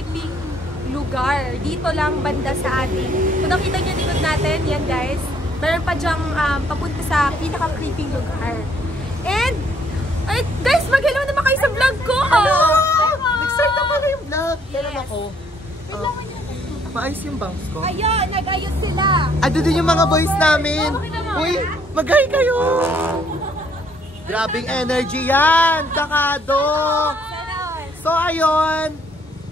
pinaka-creeping lugar. Dito lang banda sa atin. Kung nakita nyo dito natin, yan guys, meron pa dyang papunta sa pinaka-creeping lugar. And, ay, guys, mag-hello naman kayo sa vlog ko! Nag-start na pala yung vlog. Kailan ako? Maayos yung bangs ko. Ayun, nag-ayos sila. Doon yung mga boys namin. Uy, mag-hi kayo. Grabing energy yan. Kakado. So, ayun.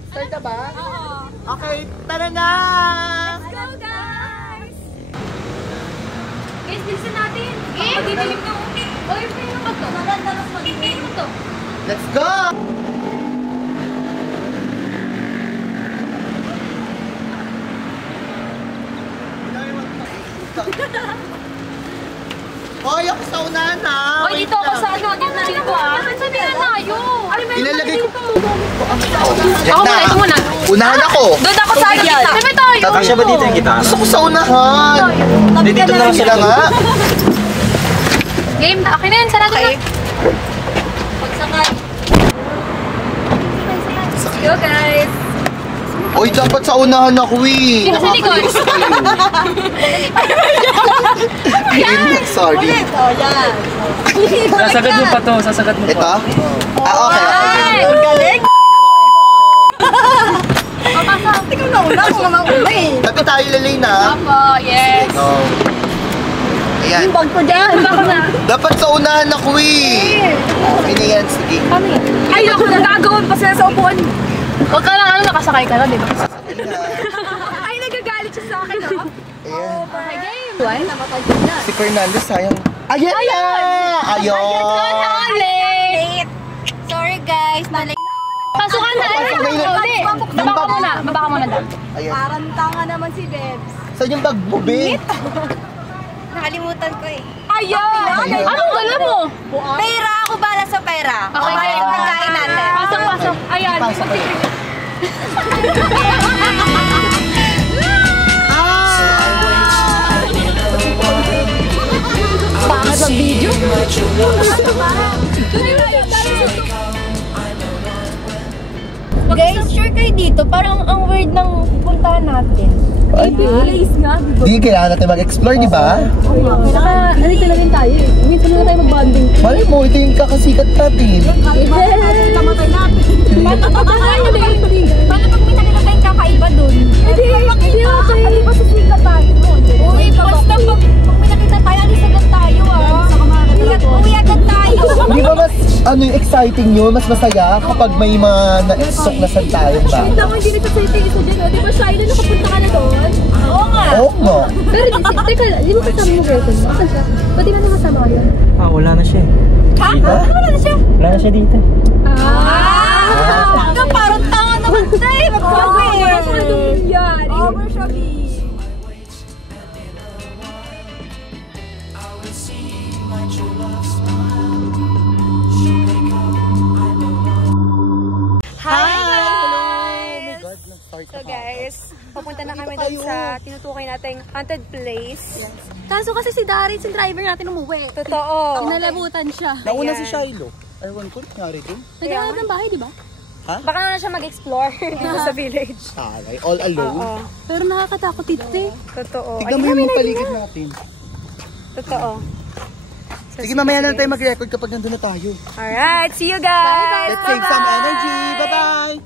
Start na ba? Oo. Okay, tara na. Let's go, guys! Guys, bilisan natin. Pag-didilim na. Oy, pwede naman to. Pwede naman to. Let's go! Hoy, ako sa unahan ha! Hoy, dito ako sa ano, dito na dito ah. Sabi na tayo. Ay, meron Ilalagay na ko. dito. Ako muna, ito muna. Unahan ako! Doon ako sa kita. Sabi tayo. Tatasya ba dito yung kita? Gusto ko sa unahan! Dito na lang sila nga! Game na. Okay na yan, sarado na. Pagsakay. Go guys. Hoy, dapat sa unahan ako eh! Sino sa likod? Sorry. Sasagad mo pa to, sasagad mo pa. Ito? Okay. Ang galing! Papasok. Ikaw na una, kung naman una eh. Tapi tayo lalay na. Opo, yes. Oh. Ayan. Yung bag ko dyan. Bag ko na. Dapat sa unahan ako eh. Okay na yan, sige. Paano yan? Ay, ako nagagawin pa sila sa upuan. Huwag ka lang, nakasakay ka na, di ba? Ay, nagagalit siya sa akin, no? Ayan. Okay, game. Why? Namatay ko na. Si Fernandez, sayang. Ayan na! Ayun! Late! Sorry guys, na-late. Pasukan na! Mabaka muna, mabaka muna daw. Ayan. Parang tanga naman si Bebs. Saan yung bag mo, babe? Nakalimutan ko eh. Ayun! Anong dala mo? Pera! Ako bala sa pera. Okay, kaya pagkain natin. Pasok, pasok. Ayan. Pasok. Pangat ang video. Guys, sure kayo dito. Parang ang weird ng puntahan natin. Place nga. Di, kailangan natin mag-explore, di ba? Nandito na rin tayo eh. Minsan na tayo mag-bonding. Mali mo, ito yung kakasikat natin. Tamatay natin. Paano pag may nakita tayong kakaiba dun? Hindi okay. Hindi ba sisikat tayo? Uy, basta pag may nakita tayo, alis agad tayo ah. Uwi agad tayo. Di ba mas, exciting yun? Mas masaya kapag may mga na-exok na saan tayo ba? Hindi ako hindi nagsasalita yung isa dyan. Di ba Shai, nakapunta ka na doon? Oo nga. Oo nga. Pero teka, di mo kasama mo girlfriend mo? Saan siya? Ba't di ka na kasama yun? Wala na siya. Ha? Wala na siya? Wala na siya dito. Parang tanga naman tayo. Mag-over. Over siya, B. Hi! So guys, papunta na kami dun sa tinutukoy nating haunted place. Yes. Kaso kasi si Darin, si driver natin umuwi. Totoo. Nalabutan siya. Nauna si Shiloh. Ewan ko, nangyari din. Naghahanap ng bahay, di ba? Ha? Baka na siya mag-explore dito sa village. Alay, all alone. Oo. Pero nakakatakot dito eh. Totoo. Tignan mo yung paligid natin. Totoo. Sige, mamaya na tayo mag-record kapag nandun na tayo. Alright, see you guys! Let's save some energy! Bye-bye!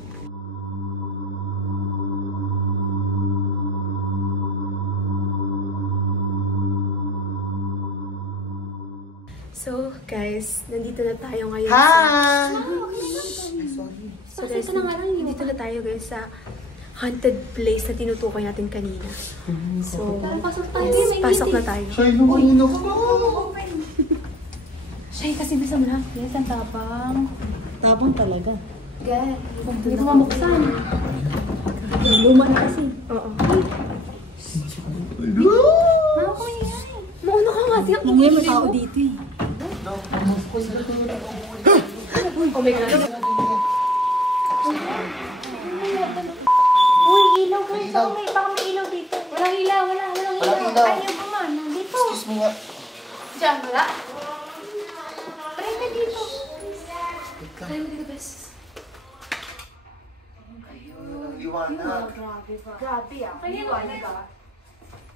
So, guys, nandito na tayo ngayon Hi! So, guys, nandito na tayo guys sa haunted place na tinutukoy natin kanina. So, pasok na tayo. Shiloh, kanina ko. Shay, kasi bisa mo na. Yes, ang tapang. Tapang talaga. Guys, hindi ko mamuksan. Luma na kasi. Oo. Mama ko yan. Mauna ka nga siya. Hindi may tao dito eh. Oh my God. Uy, ilaw guys. Baka may ilaw dito. Walang ilaw, walang ilaw. Walang ilaw. Ayaw pa man, nandito. Excuse me nga. Diyan, wala? Try ka dito. Tayo mo dito, bes. liwanag. Grabe ah. Liwanag ah.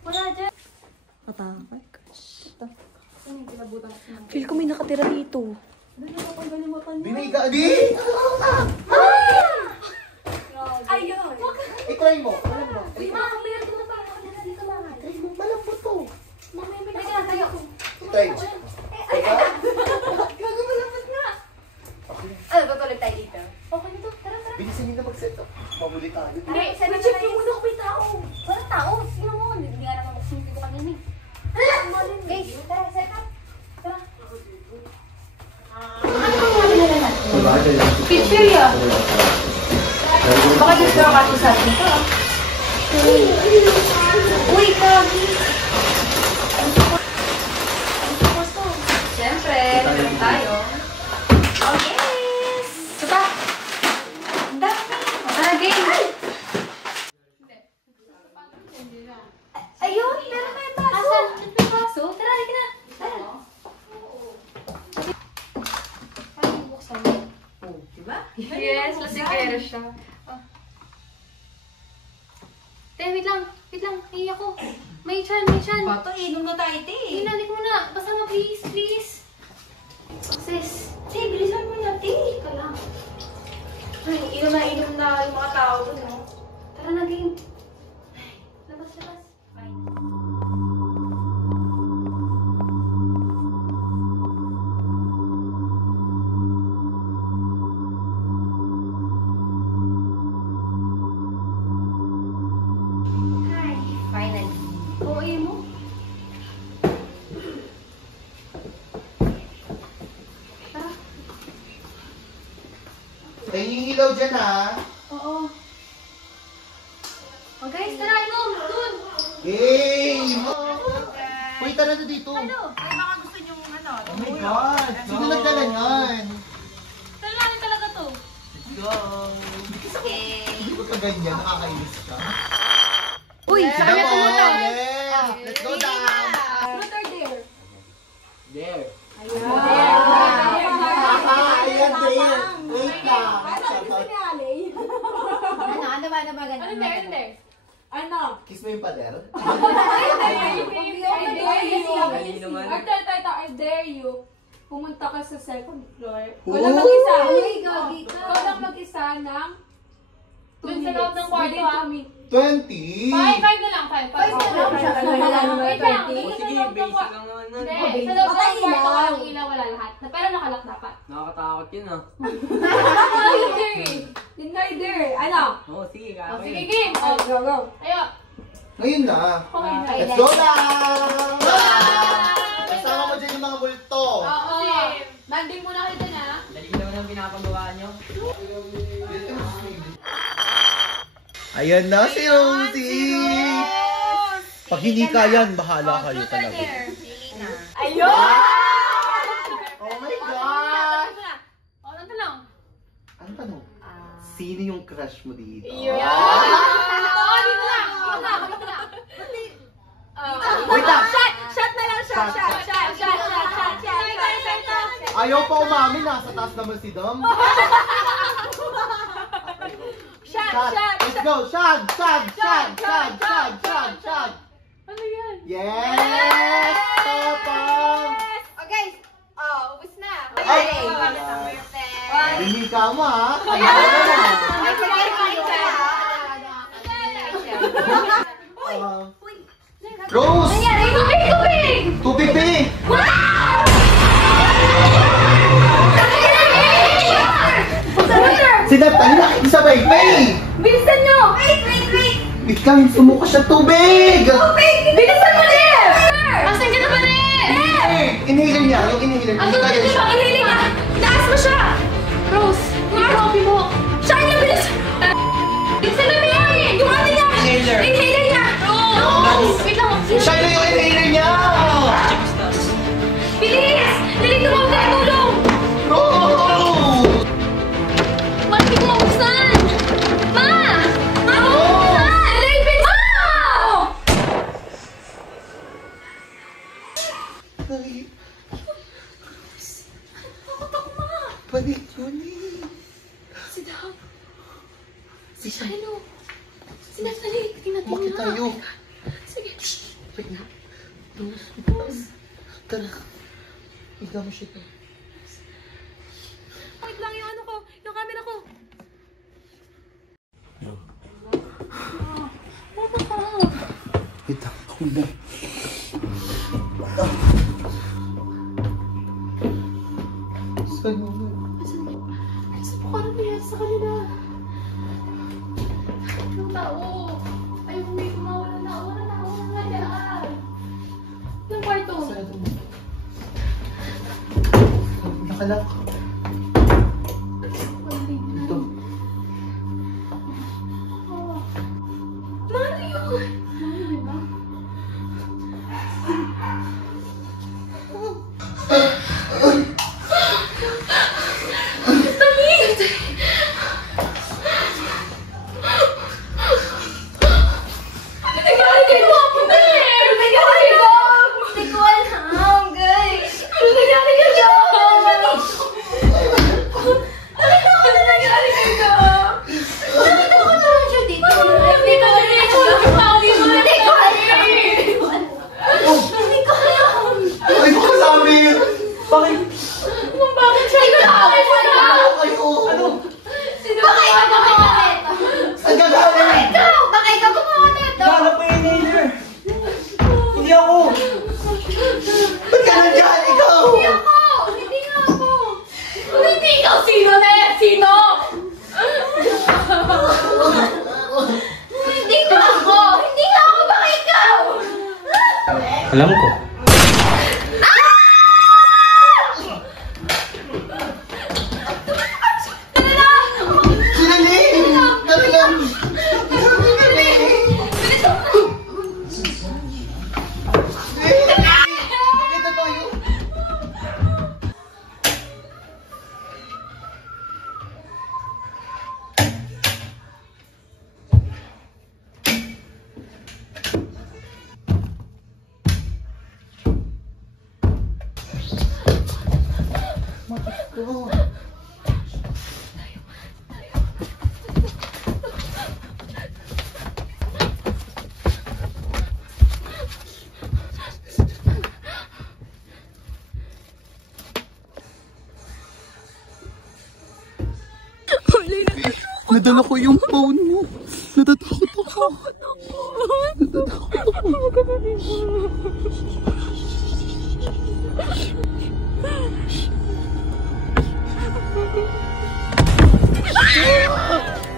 Wala dyan. Matakot. Kinabutan. Feel ko may nakatira dito. Binayga, di! Ayun. I-try mo. Uy, mga kamera dito pa. Dito mga. Try mo, malambot to. Mamaya may nagkakayo. I-try mo. Gago malapit nga. Ano, tutuloy tayo dito? Okay nito. Tara, tara. Bilisan nyo na mag-set up. Mabuli tayo. Hindi, check mo muna kung may tao. Walang tao. Sino mo? Hindi nga naman magsusunod ko kanina eh. Guys, tara, set up. Tara. Picture ya. Baka dito ka kasi sa atin to. Uy, kagi. Siyempre, meron tayo. Oh, yes! Ito pa. Ang dami. Game. Ayun, meron kayo paso. Asan? May paso? Tara, halika na. Tara. Paano buksan mo? Oh, diba? Yes, lasigero siya. Wait lang. Iiyak ko. May chan. Bato, inom na tayo, te. Hinalik mo na. Basta mo, please. Sis. Te, bilisan mo na, te. Ika lang. Ay, inom na yung mga tao dun, no? Tara na, game. Ay, labas. Bye. Hi, finally. Oo, mo? Tara. May hihilaw dyan ha. Oo. Oh guys, tara, inom! Dun! Yay! Uy, tara na dito. Ano? Oh my God! Sino nagdala niyan? Kailangan talaga to. Hindi ko ka ganyan, nakakainis ka. Uy, Sige po! Yes! Let's go down! Truth or dare? There. Ayan, there! Wait lang! Ano dare? Ano? Kiss mo yung pader? Dali naman. I dare you. Pumunta ka sa second floor. Ooh! Wala mag-isa. Uy, gagi ka. Ikaw lang mag-isa ng 2 Dun sa minutes. loob ng kwarto, Within ah. 20! 5 na lang, 5. Five na lang. Wait lang. O sige, basic lang naman nun. Hindi, sa loob ng kwarto walang ilaw, wala lahat. Pero nakalak dapat. Nakakatakot yun ah. Yun nga yung dare. Ano? Oo, sige, kaya Oh, ko sige, yun. game. Oh, go. Ayo. Ngayon na! Okay na. Let's go lang! Kasama mo dyan yung mga multo! Oo. Banding muna kayo dun, ha? Dali naman ang pinapagawa nyo. Ayan na si Rosie! Pag hindi kayan, bahala kayo talaga. Ayun! Oh my God! O, ano lang? Ano tanong? Sino yung crush mo dito? Oo, dito lang. Dito lang. Wait lang! Shot na lang, shot. Ayaw pa umamin, nasa taas naman si Dom. Shot! Let's go! Shot! Ano yan? Yes! Tapang! Okay. Oh, ubus na. Ay! Hindi ka mo ha? Ayaw na. Rose! Tubig, be! Sinaptan na sabay, be! Bilisan nyo! Wait lang, sumuka siya tubig! Bilisan mo din! Asan ka na ba din? Inhaler niya, yung inhaler. Hindi kaya siya. Inhaling ka! Itaas mo siya! Rose, yung coffee mo. Siya yung nabilis! Bilisan na niya! Yung ano niya! Inhaler. Inhaler niya! Rose! Wait lang! Siya na yung inhaler niya! Bilis! Daling tumawag ka ng tulong! No! Bakit ko mabuksan? Ma! Ma! Mabuksan! Raven! Ma! Panik yun eh. Si Dad! Si Shiloh. Sinasali. Tingnan mo Bakit na. tayo? Sige. Wait na. Dos. Tara. Higa mo siya. Wait lang yung ano ko. Yung camera ko. Wait lang. Huwag na. Saan mo na? Saan po ka nangyayari sa kanila? Yung tao. Ay, may kumawala na. Wala na dyan. Yung kwarto. Sarado mo. Nakalak. Dito. Mano yun? Ay, ko kasabi! Bakit? Bakit siya nag-aaway sa iyo? Ayo! Ano? Bakit ka gumawa nito? Saan ka galing? Bakit ka gumawa nito? Hanap pa yung inhaler. Hindi ako. Ba't ka nandiyan? Ikaw! Hindi nga ako! Hindi ikaw! Sino na yan? Sino? Hindi nga ako! Hindi nga ako! Baka ikaw! Alam ko. Sinaling! Dali lang! Bakit na tayo? Nadala ko yung phone mo. Natatakot ako. Natatakot ako.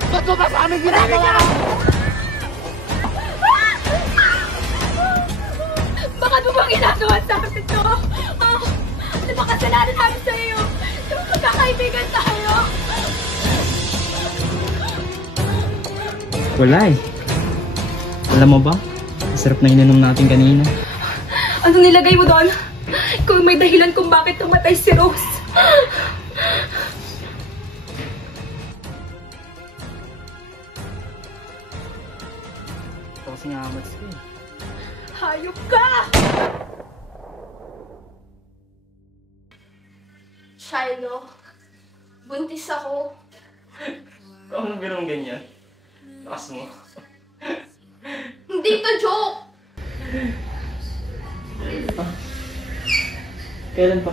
Ba't mo ba sa amin ginagawa? Bakit mo bang ginagawa sa akin ito? Ano ba kasalanan namin sa iyo? Yung magkakaibigan tayo? Wala eh. Alam mo ba? Masarap na ininom natin kanina. Ano nilagay mo doon? Ikaw may dahilan kung bakit tumatay si Rose. Ito kasi nga amats ko eh. Hayop ka! Shiloh, buntis ako. Bakit mo binong ganyan? Lakas mo. Hindi to joke! Kailan pa?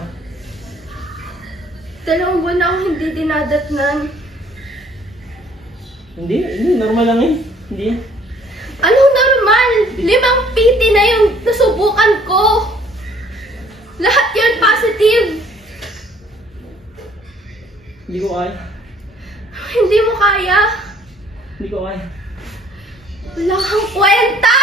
2 buwan na akong hindi dinadatnan. Hindi, normal lang eh. Hindi. Anong normal? 5 PT na yung nasubukan ko. Lahat yun positive. Hindi ko kaya. Hindi mo kaya. Hindi ko kaya. Wala kang kwenta.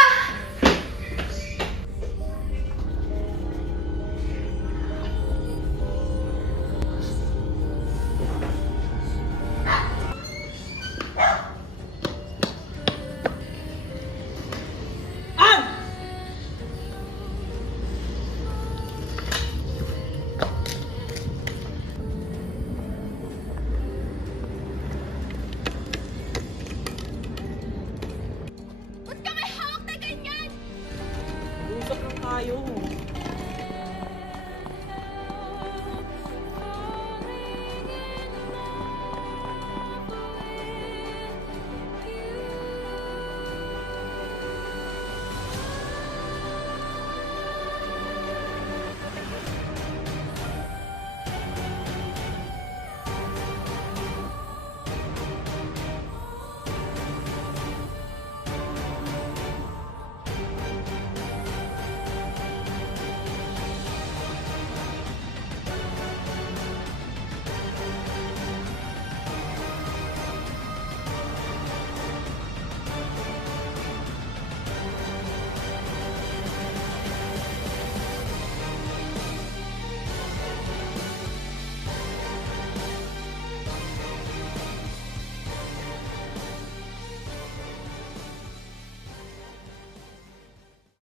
Usap lang tayo.